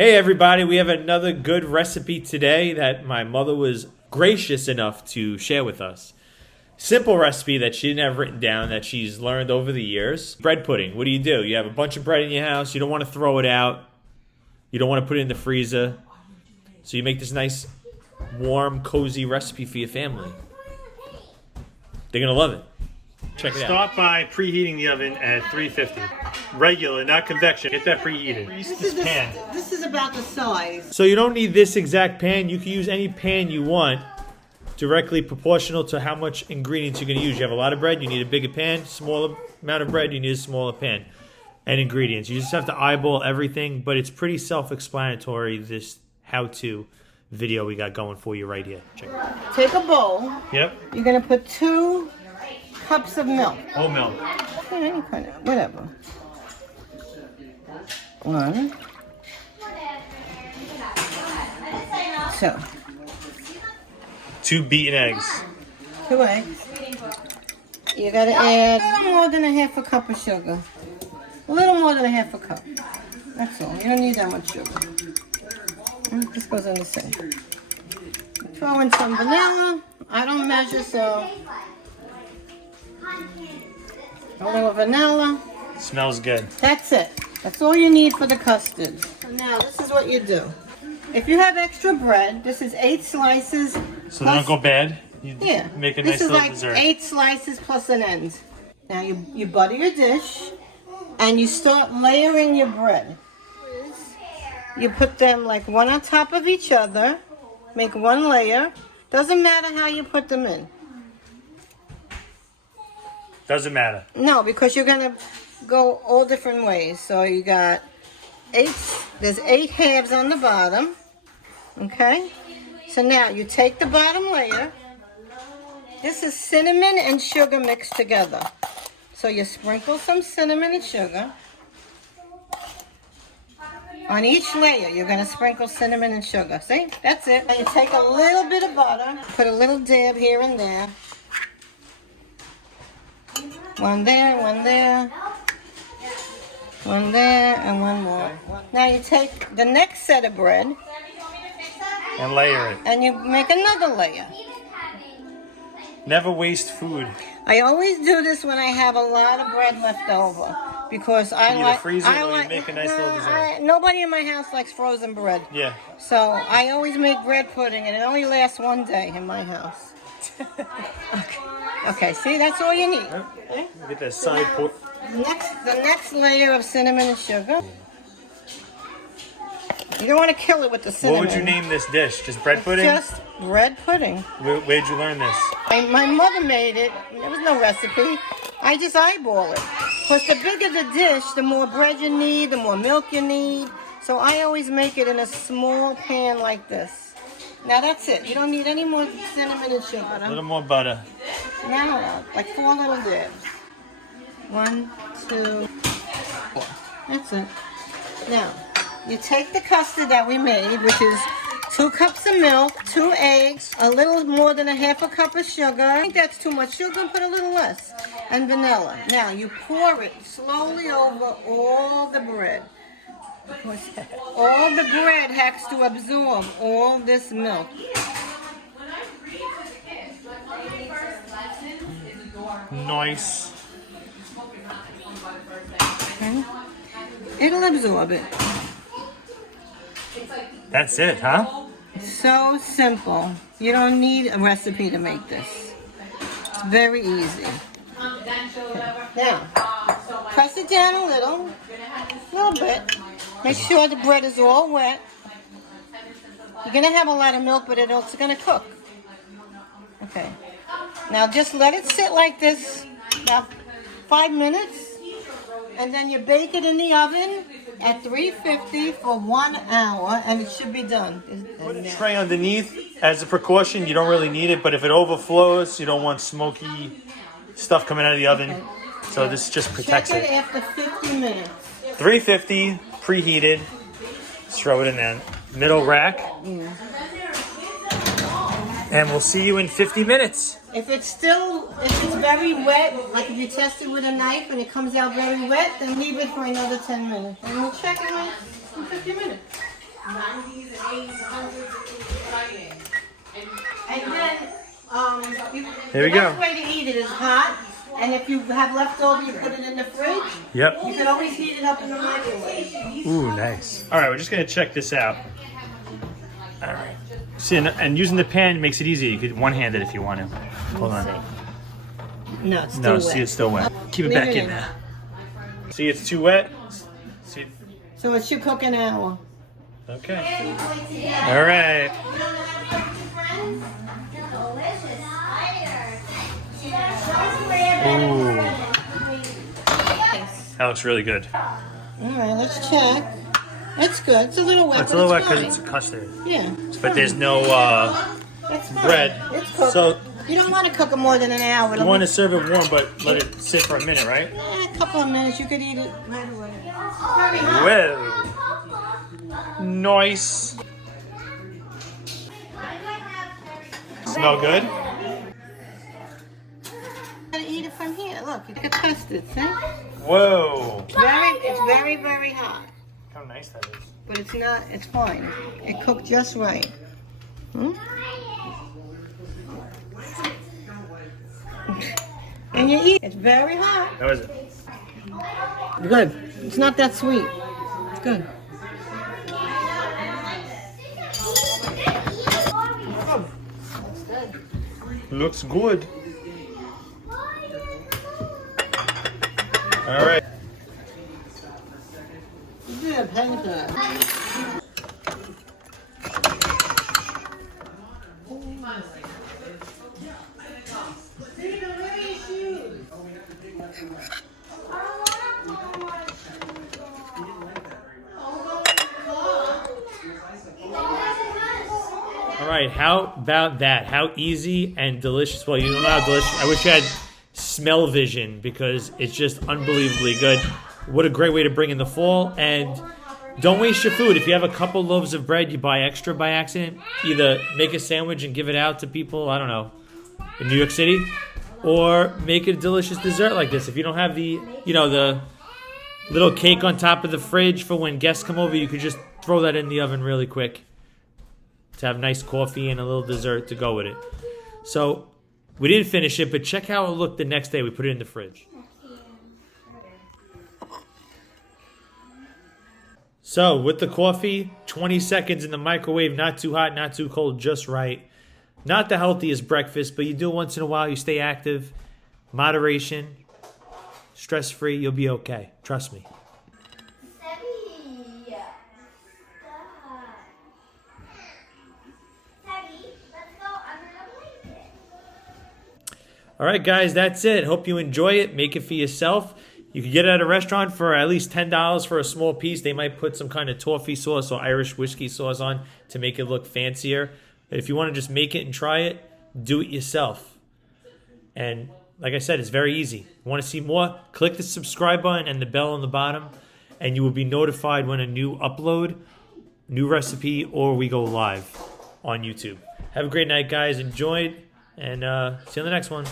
Hey everybody, we have another good recipe today that my mother was gracious enough to share with us. Simple recipe that she didn't have written down that she's learned over the years. Bread pudding. What do? You have a bunch of bread in your house. You don't want to throw it out. You don't want to put it in the freezer. So you make this nice, warm, cozy recipe for your family. They're going to love it. Check it out. Start by preheating the oven at 350. Regular, not convection. Get that preheated. This is about the size. So you don't need this exact pan. You can use any pan you want, directly proportional to how much ingredients you're going to use. You have a lot of bread, you need a bigger pan. Smaller amount of bread, you need a smaller pan. And ingredients. You just have to eyeball everything, but it's pretty self-explanatory, this how-to video we got going for you right here. Check it out. Take a bowl. Yep. You're going to put 2 cups of milk. Whole milk. Any kind of, whatever. 1. So. 2 beaten eggs. 2 eggs. You got to add a little more than a half a cup of sugar. A little more than a half a cup. That's all. You don't need that much sugar. This goes in the sink. Throw in some vanilla. I don't measure, so a little vanilla. Smells good. That's it. That's all you need for the custard. So now this is what you do. If you have extra bread, this is 8 slices. So they don't go bad? You make a nice little dessert. This is like 8 slices plus an end. Now you butter your dish and you start layering your bread. You put them like one on top of each other. Make 1 layer. Doesn't matter how you put them in. Doesn't matter. No, because you're going to go all different ways. So you got 8, there's 8 halves on the bottom. Okay? So now you take the bottom layer. This is cinnamon and sugar mixed together. So you sprinkle some cinnamon and sugar. On each layer, you're going to sprinkle cinnamon and sugar. See? That's it. And you take a little bit of butter, put a little dab here and there. 1 there, 1 there, 1 there, and 1 more. Now you take the next set of bread and layer it. And you make another layer. Never waste food. I always do this when I have a lot of bread left over because I like. You freeze it or you make a nice little dessert. Nobody in my house likes frozen bread. Yeah. So I always make bread pudding, and it only lasts 1 day in my house. Okay. See, that's all you need. Okay? Get that side port. The next layer of cinnamon and sugar. You don't want to kill it with the cinnamon. What would you name this dish? Just bread pudding? Just bread pudding. Where'd you learn this? My mother made it. There was no recipe. I just eyeball it. Because the bigger the dish, the more bread you need, the more milk you need. So I always make it in a small pan like this. Now that's it. You don't need any more cinnamon and sugar. A little more butter. Now, like 4 little dabs. 1, 2, 4. That's it. Now, you take the custard that we made, which is 2 cups of milk, 2 eggs, a little more than a half a cup of sugar. I think that's too much sugar, put a little less. And vanilla. Now, you pour it slowly over all the bread. All the bread has to absorb all this milk. Nice. Okay. It'll absorb it. That's it, huh? So simple. You don't need a recipe to make this. It's very easy. Okay. Now, press it down a little bit. Make sure the bread is all wet. You're going to have a lot of milk, but it's going to cook. Okay. Now just let it sit like this about 5 minutes. And then you bake it in the oven at 350 for 1 hour, and it should be done. Put a tray underneath as a precaution. You don't really need it, but if it overflows, you don't want smoky stuff coming out of the oven. Okay. So this just protects it. Check it after 50 minutes. 350, preheated. Just throw it in that middle rack. Yeah. And we'll see you in 50 minutes. If it's very wet, like if you test it with a knife and it comes out very wet, then leave it for another 10 minutes. And we'll check it in 50 minutes. And then, Here we the go. best way to eat it is hot. And if you have leftover, you put it in the fridge. Yep. You can always heat it up in the microwave. Ooh, nice. All right, we're just gonna check this out. All right. See, and using the pan makes it easy. You could one-hand it if you want to. Hold on. No, it's still No, wet. see, it's still wet. Keep it Leave back it in in. there. See, it's too wet. See, So it should cook an hour. okay. All right. Ooh, that looks really good. All right, let's check. It's good. It's a little wet. It's a little wet fine. because it's custard, Yeah. but there's no It's fine. bread. It's cooked. So You don't want to cook it more than an hour. you want to serve it warm, but let it sit for a minute, right? A couple of minutes. You could eat it right away. Very hot. Whoa. Nice. Smell good? Gotta eat it from here. Look, you got custard, see? Whoa. It's very, very hot. How nice that is. But it's not, it's fine. It cooked just right. Hmm? And you eat. It's very hot. How is it? Good. It's not that sweet. It's good. Looks good. All right. Yeah, pancake. All right, how about that? How easy and delicious. Well, you don't know how delicious. I wish you had smell vision because it's just unbelievably good. What a great way to bring in the fall. And don't waste your food. If you have a couple loaves of bread you buy extra by accident, either make a sandwich and give it out to people, I don't know, in New York City, or make a delicious dessert like this. If you don't have the little cake on top of the fridge for when guests come over, you could just throw that in the oven really quick to have nice coffee and a little dessert to go with it. So we didn't finish it, but check how it looked the next day. We put it in the fridge. So with the coffee, 20 seconds in the microwave, not too hot, not too cold, just right. Not the healthiest breakfast, but you do it once in a while. You stay active, moderation, stress-free, you'll be okay. Trust me. All right, guys, that's it. Hope you enjoy it. Make it for yourself. You can get it at a restaurant for at least $10 for a small piece. They might put some kind of toffee sauce or Irish whiskey sauce on to make it look fancier. But if you want to just make it and try it, do it yourself. And like I said, it's very easy. You want to see more? Click the subscribe button and the bell on the bottom, and you will be notified when a new upload, new recipe, or we go live on YouTube. Have a great night, guys. Enjoy it. And see you on the next one.